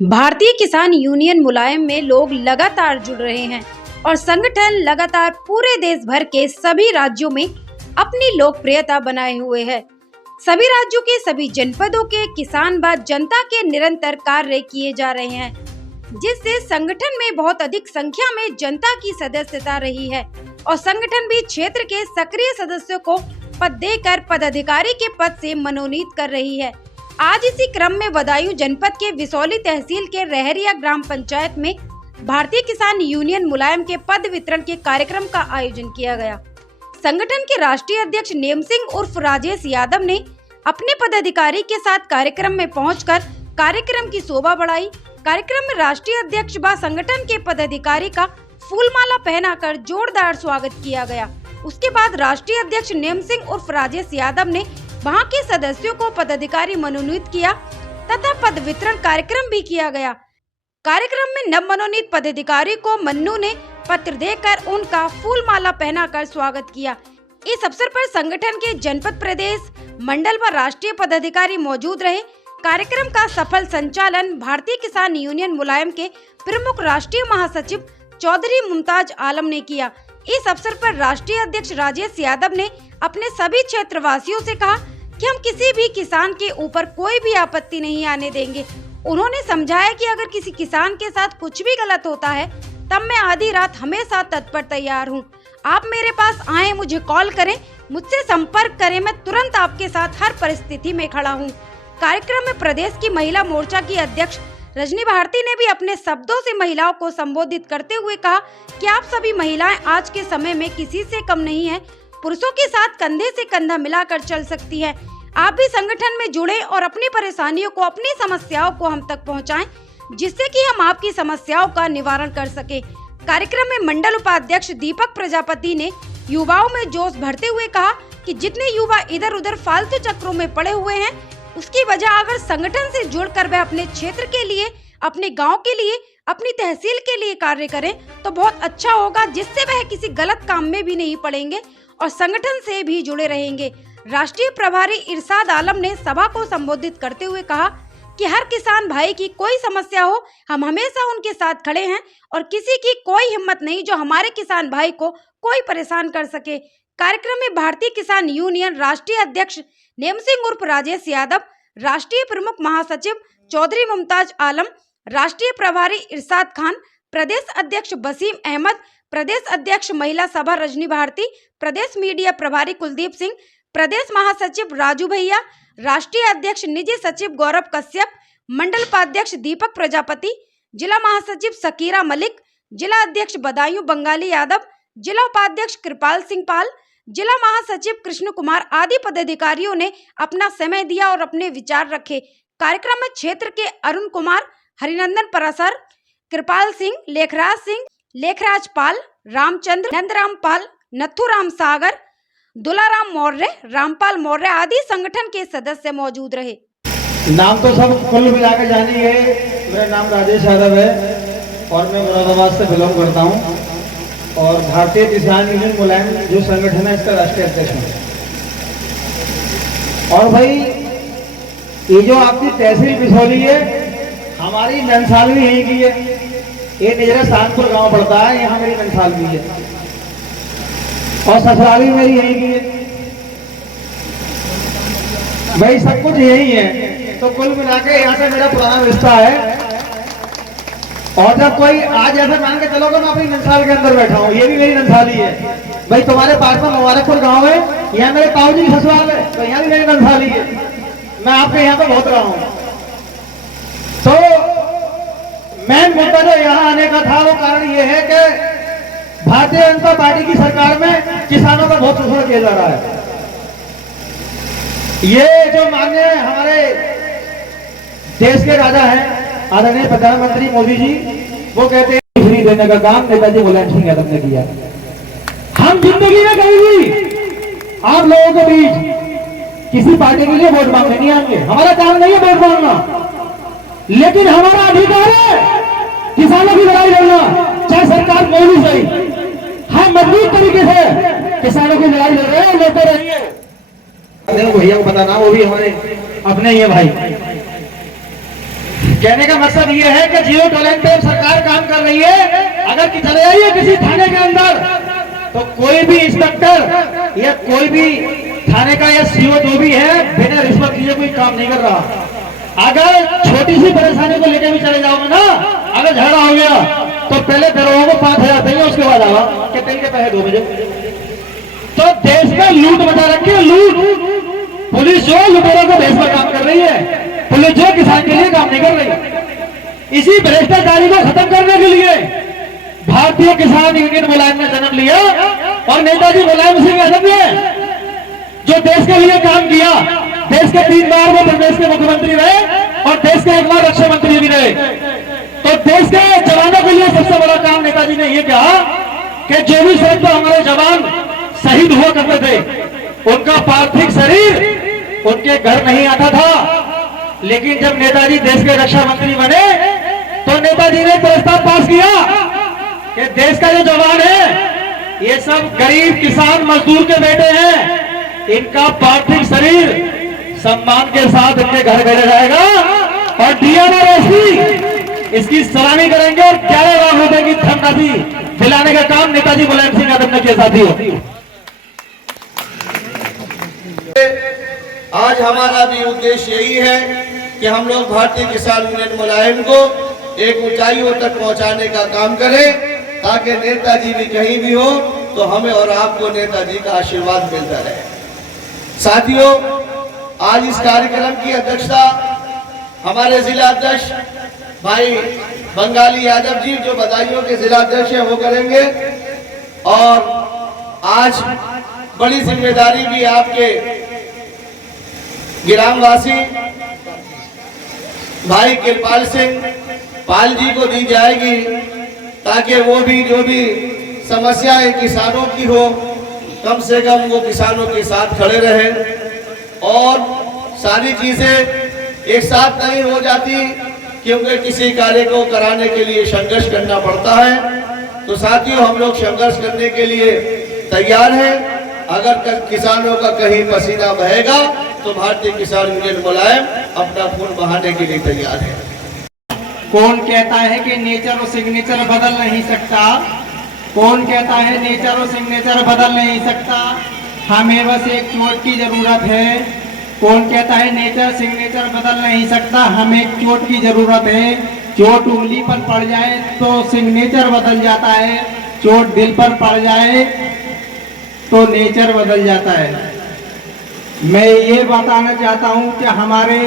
भारतीय किसान यूनियन मुलायम में लोग लगातार जुड़ रहे हैं और संगठन लगातार पूरे देश भर के सभी राज्यों में अपनी लोकप्रियता बनाए हुए है। सभी राज्यों के सभी जनपदों के किसान व जनता के निरंतर कार्य किए जा रहे हैं, जिससे संगठन में बहुत अधिक संख्या में जनता की सदस्यता रही है और संगठन भी क्षेत्र के सक्रिय सदस्यों को पद देकर पदाधिकारी के पद से मनोनीत कर रही है। आज इसी क्रम में बदायूं जनपद के विसौली तहसील के रहरिया ग्राम पंचायत में भारतीय किसान यूनियन मुलायम के पद वितरण के कार्यक्रम का आयोजन किया गया। संगठन के राष्ट्रीय अध्यक्ष नेम सिंह उर्फ राजेश यादव ने अपने पदाधिकारी के साथ कार्यक्रम में पहुंचकर कार्यक्रम की शोभा बढ़ाई। कार्यक्रम में राष्ट्रीय अध्यक्ष व संगठन के पदाधिकारी का फूलमाला पहनाकर जोरदार स्वागत किया गया। उसके बाद राष्ट्रीय अध्यक्ष नेम सिंह उर्फ राजेश यादव ने वहां के सदस्यों को पदाधिकारी मनोनीत किया तथा पद वितरण कार्यक्रम भी किया गया। कार्यक्रम में नव मनोनीत पदाधिकारी को मन्नू ने पत्र देकर उनका फूलमाला पहनाकर स्वागत किया। इस अवसर पर संगठन के जनपद, प्रदेश, मंडल व राष्ट्रीय पदाधिकारी मौजूद रहे। कार्यक्रम का सफल संचालन भारतीय किसान यूनियन मुलायम के प्रमुख राष्ट्रीय महासचिव चौधरी मुमताज आलम ने किया। इस अवसर पर राष्ट्रीय अध्यक्ष राजेश यादव ने अपने सभी क्षेत्रवासियों से कहा कि हम किसी भी किसान के ऊपर कोई भी आपत्ति नहीं आने देंगे। उन्होंने समझाया कि अगर किसी किसान के साथ कुछ भी गलत होता है तब मैं आधी रात हमेशा तत्पर तैयार हूं। आप मेरे पास आए, मुझे कॉल करें, मुझसे संपर्क करें, मैं तुरंत आपके साथ हर परिस्थिति में खड़ा हूं। कार्यक्रम में प्रदेश की महिला मोर्चा की अध्यक्ष रजनी भारती ने भी अपने शब्दों से महिलाओं को संबोधित करते हुए कहा कि आप सभी महिलाएं आज के समय में किसी से कम नहीं है, पुरुषों के साथ कंधे से कंधा मिलाकर चल सकती है। आप भी संगठन में जुड़े और अपनी परेशानियों को, अपनी समस्याओं को हम तक पहुंचाएं, जिससे कि हम आपकी समस्याओं का निवारण कर सके। कार्यक्रम में मंडल उपाध्यक्ष दीपक प्रजापति ने युवाओं में जोश भरते हुए कहा कि जितने युवा इधर उधर फालतू चक्रों में पड़े हुए हैं, उसकी वजह अगर संगठन से जुड़कर वह अपने क्षेत्र के लिए, अपने गाँव के लिए, अपनी तहसील के लिए कार्य करें तो बहुत अच्छा होगा, जिससे वह किसी गलत काम में भी नहीं पड़ेंगे और संगठन से भी जुड़े रहेंगे। राष्ट्रीय प्रभारी इरशाद आलम ने सभा को संबोधित करते हुए कहा कि हर किसान भाई की कोई समस्या हो, हम हमेशा उनके साथ खड़े हैं और किसी की कोई हिम्मत नहीं जो हमारे किसान भाई को कोई परेशान कर सके। कार्यक्रम में भारतीय किसान यूनियन राष्ट्रीय अध्यक्ष नेम सिंह उर्फ राजेश यादव, राष्ट्रीय प्रमुख महासचिव चौधरी मुमताज आलम, राष्ट्रीय प्रभारी इरशाद खान, प्रदेश अध्यक्ष वसीम अहमद, प्रदेश अध्यक्ष महिला सभा रजनी भारती, प्रदेश मीडिया प्रभारी कुलदीप सिंह, प्रदेश महासचिव राजू भैया, राष्ट्रीय अध्यक्ष निजी सचिव गौरव कश्यप, मंडल उपाध्यक्ष दीपक प्रजापति, जिला महासचिव सकीरा मलिक, जिला अध्यक्ष बदायूं बंगाली यादव, जिला उपाध्यक्ष कृपाल सिंह पाल, जिला महासचिव कृष्ण कुमार आदि पदाधिकारियों ने अपना समय दिया और अपने विचार रखे। कार्यक्रम में क्षेत्र के अरुण कुमार, हरिनंदन परसर, कृपाल सिंह, लेखराज पाल, रामचंद्र, नंदराम पाल, नथुराम सागर, दुलाराम मौर्य, रामपाल मौर्य आदि संगठन के सदस्य मौजूद रहे। नाम तो सब कुल मिला के जानिए। मेरा नाम राजेश यादव है और मैं मुरादाबाद से बिलोंग करता हूं और भारतीय किसान यूनियन मुलायम जो संगठन है इसका राष्ट्रीय अध्यक्ष हूं। और भाई ये जो आपकी तहसील विसौली है, हमारी नंसाल भी यहीं की है। ये निजरा शानपुर गांव पड़ता है, यहाँ मेरी नंसाल भी है और ससुराल भी मेरी यहीं की है। भाई सब कुछ यही है, तो कुल मिला के यहाँ से मेरा पुराना रिश्ता है। और जब कोई आज ऐसे मान के चलो कि मैं अपनी नंसाल के अंदर बैठा हूँ, ये भी मेरी नंसाल ही है। भाई तुम्हारे पास में मुबारकपुर गांव है, यहाँ मेरे ताऊजी ससुराल है, तो यहाँ भी मेरी नंसाल ही है। मैं आपके यहाँ पे बहुत रहा हूँ। तो मेन मुद्दा जो यहाँ आने का था वो कारण ये है कि भारतीय जनता पार्टी की सरकार में किसानों का बहुत शोषण किया जा रहा है। ये जो माननीय हमारे देश के राजा हैं आदरणीय प्रधानमंत्री मोदी जी, वो कहते हैं फ्री देने का काम नेताजी मुलायम सिंह यादव ने किया। हम जिंदगी में कभी भी आप लोगों के बीच किसी पार्टी के लिए वोट मांगने नहीं आएंगे। हमारा काम नहीं है वोट मांगना, लेकिन हमारा अधिकार है किसानों की लड़ाई लड़ना, चाहे सरकार कोई भी सही। हम मजबूत तरीके से किसानों की लड़ाई लड़ रहे हैं, लड़ते रहेंगे। भैया को पता ना, वो भी हमारे अपने ही है भाई। कहने का मकसद ये है कि जीरो टॉलरेंस पे सरकार काम कर रही है। अगर कि चले जाइए किसी थाने के अंदर तो कोई भी इंस्पेक्टर या कोई भी थाने का या सीओ जो भी है बिना रिश्वत लिए कोई काम नहीं कर रहा। अगर छोटी सी परेशानी को लेकर भी चले जाओगे ना, अगर झगड़ा हो गया तो पहले दरोगा को 5,000 देंगे, उसके बाद आवा कि तेल के पैसे 2 बजे। तो देश में लूट मचा रखी है, लूट। पुलिस जो लुटेरों को भेज पर काम कर रही है, पुलिस जो किसान के लिए काम नहीं कर रही। इसी भ्रष्टाचारी को खत्म करने के लिए भारतीय किसान यूनियन मुलायम ने जन्म लिया और नेताजी मुलायम सिंह यादव ने जो देश के लिए काम किया, देश के 3 बार वो प्रदेश के मुख्यमंत्री रहे और देश के 1 बार रक्षा मंत्री भी रहे। तो देश के जवानों के लिए सबसे बड़ा काम नेताजी ने यह कहा कि जो भी सड़क पर हमारे जवान शहीद हुआ करते थे, उनका पार्थिव शरीर उनके घर नहीं आता था। लेकिन जब नेताजी देश के रक्षा मंत्री बने तो नेताजी ने प्रस्ताव पास किया कि देश का जो जवान है ये सब गरीब किसान मजदूर के बेटे हैं, इनका पार्थिव शरीर सम्मान के साथ इनके घर भेजा जाएगा और DRRSP इसकी सलामी करेंगे और 11 लाख रुपए की धनराशि दिलाने का काम नेताजी मुलायम सिंह यादव ने किया। साथियों, आज हमारा भी उद्देश्य यही है कि हम लोग भारतीय किसान यूनियन मुलायम को एक ऊंचाइयों तक पहुंचाने का काम करें, ताकि नेताजी भी कहीं भी हो तो हमें और आपको नेताजी का आशीर्वाद मिलता रहे। साथियों, आज इस कार्यक्रम की अध्यक्षता हमारे जिला अध्यक्ष भाई बंगाली यादव जी, जो बदायूं के जिला अध्यक्ष हैं, वो करेंगे। और आज बड़ी जिम्मेदारी भी आपके ग्रामवासी भाई कृपाल सिंह पाल जी को दी जाएगी, ताकि वो भी जो भी समस्याएं किसानों की हो, कम से कम वो किसानों के साथ खड़े रहें। और सारी चीजें एक साथ नहीं हो जाती, क्योंकि किसी कार्य को कराने के लिए संघर्ष करना पड़ता है। तो साथियों, हम लोग संघर्ष करने के लिए तैयार हैं। अगर किसानों का कहीं पसीना बहेगा तो भारतीय किसान यूनियन मुलायम अपना खून बहाने के लिए तैयार है। कौन कहता है कि नेचर और सिग्नेचर बदल नहीं सकता? कौन कहता है नेचर और सिग्नेचर बदल नहीं सकता? हमें बस एक चोट की जरूरत है। कौन कहता है नेचर सिग्नेचर बदल नहीं सकता? हमें एक चोट की जरूरत है। चोट उंगली पर पड़ जाए तो सिग्नेचर बदल जाता है, चोट दिल पर पड़ जाए तो नेचर बदल जाता है। मैं ये बताना चाहता हूँ कि हमारे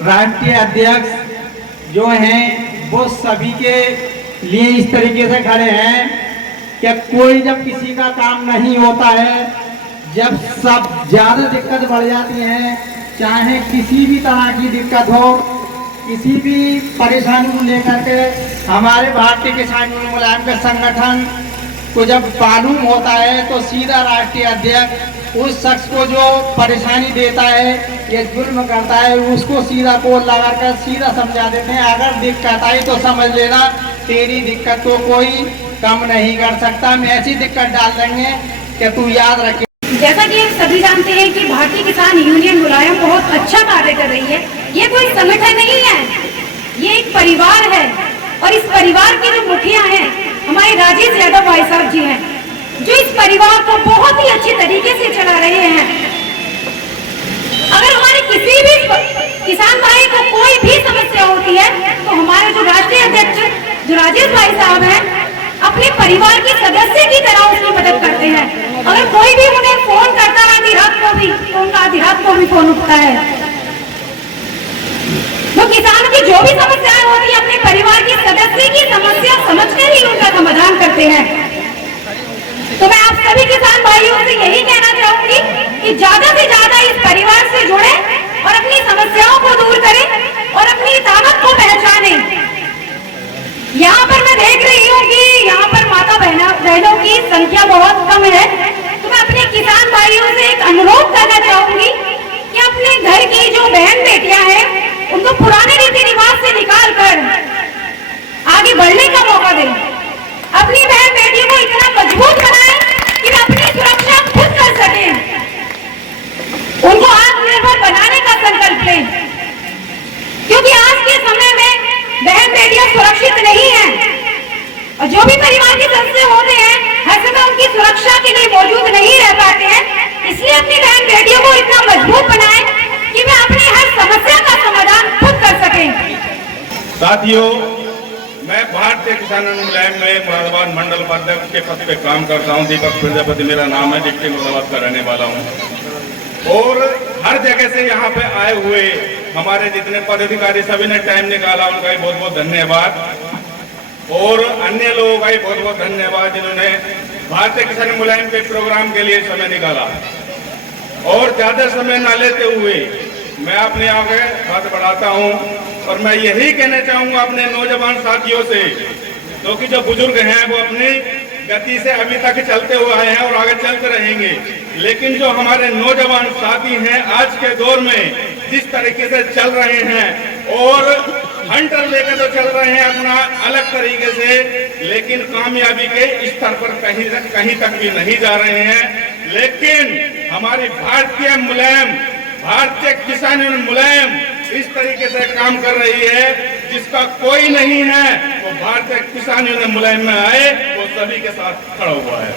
राष्ट्रीय अध्यक्ष जो हैं वो सभी के लिए इस तरीके से खड़े हैं कि कोई जब किसी का काम नहीं होता है, जब सब ज़्यादा दिक्कत बढ़ जाती है, चाहे किसी भी तरह की दिक्कत हो, किसी भी परेशानी को लेकर के हमारे भारतीय किसान यूनियन मुलायम के संगठन को जब मालूम होता है तो सीधा राष्ट्रीय अध्यक्ष उस शख्स को जो परेशानी देता है, ये जुल्म करता है, उसको सीधा पोल लगा कर सीधा समझा देते हैं। अगर दिक्कत आई तो समझ लेना तेरी दिक्कत को कोई कम नहीं कर सकता, हम ऐसी दिक्कत डाल देंगे कि तू याद रखे। जैसा कि आप सभी जानते हैं कि भारतीय किसान यूनियन मुलायम बहुत अच्छा कार्य कर रही है। ये कोई संगठन नहीं है, ये एक परिवार है और इस परिवार के जो मुखिया हैं हमारे राजेश यादव भाई साहब जी हैं, जो इस परिवार को बहुत ही अच्छे तरीके से चला रहे हैं। अगर हमारे किसी भी किसान भाई को कोई भी समस्या होती है तो हमारे जो राष्ट्रीय अध्यक्ष जो राजेश भाई साहब हैं अपने परिवार के सदस्य की तरह उसकी मदद करते हैं। अगर कोई भी उन्हें फोन करता है आधी रात को भी, तो उनका आधी रात को भी फोन उठता है। वो किसान की जो भी समस्याएं होती है अपने परिवार के सदस्य की समस्या समझकर ही उनका समाधान करते हैं। तो मैं आप सभी किसान भाइयों से यही कहना चाहूंगी कि ज्यादा से ज्यादा इस परिवार से जुड़े और अपनी समस्याओं को दूर करें और अपनी ताकत को पहचाने। यहाँ पर मैं देख रही हूँ कि यहाँ पर माता बहनों की संख्या बहुत कम है, तो मैं अपने किसान भाइयों से एक अनुरोध करना चाहूंगी कि अपने घर की जो बहन बेटियां हैं उनको पुराने रीति रिवाज से निकाल कर आगे बढ़ने का मौका दें। अपनी बहन बेटियों को इतना मजबूत बनाएं कि वे अपनी सुरक्षा खुद कर सकें, उनको आत्मनिर्भर बनाने का संकल्प लें। क्योंकि आज के समय में सुरक्षित नहीं है और जो भी परिवार के सदस्य होते हैं हर समय उनकी सुरक्षा के लिए मौजूद नहीं रह पाते हैं। इसलिए अपनी बहन बेटियों को इतना मजबूत बनाएं कि वे अपनी हर समस्या का समाधान खुद कर सकें। साथियों, मैं भारतीय किसान मुलायम में मुरादाबाद मंडल उपाध्यक्ष के पद पे काम करता हूं। दीपक प्रजापति मेरा नाम है, डिस्ट्रिक्ट मुरादाबाद का रहने वाला हूं। और हर जगह से यहाँ पे आए हुए हमारे जितने पदाधिकारी सभी ने टाइम निकाला, उनका भी बहुत बहुत धन्यवाद। और अन्य लोगों का भी बहुत बहुत धन्यवाद जिन्होंने भारतीय किसान मुलायम के प्रोग्राम के लिए समय निकाला। और ज्यादा समय न लेते हुए मैं अपने आगे बात बढ़ाता हूं और मैं यही कहना चाहूंगा अपने नौजवान साथियों से, क्योंकि जो बुजुर्ग हैं वो अपनी गति से अभी तक चलते हुए आए हैं और आगे चलते रहेंगे, लेकिन जो हमारे नौजवान साथी हैं आज के दौर में जिस तरीके से चल रहे हैं और हंटर लेकर तो चल रहे हैं अपना अलग तरीके से, लेकिन कामयाबी के स्तर पर कहीं तक भी नहीं जा रहे हैं। लेकिन हमारी भारतीय मुलायम, भारतीय किसान मुलायम इस तरीके से काम कर रही है जिसका कोई नहीं है, वो भारतीय किसान मुलायम में आए, वो सभी के साथ खड़ा हुआ है।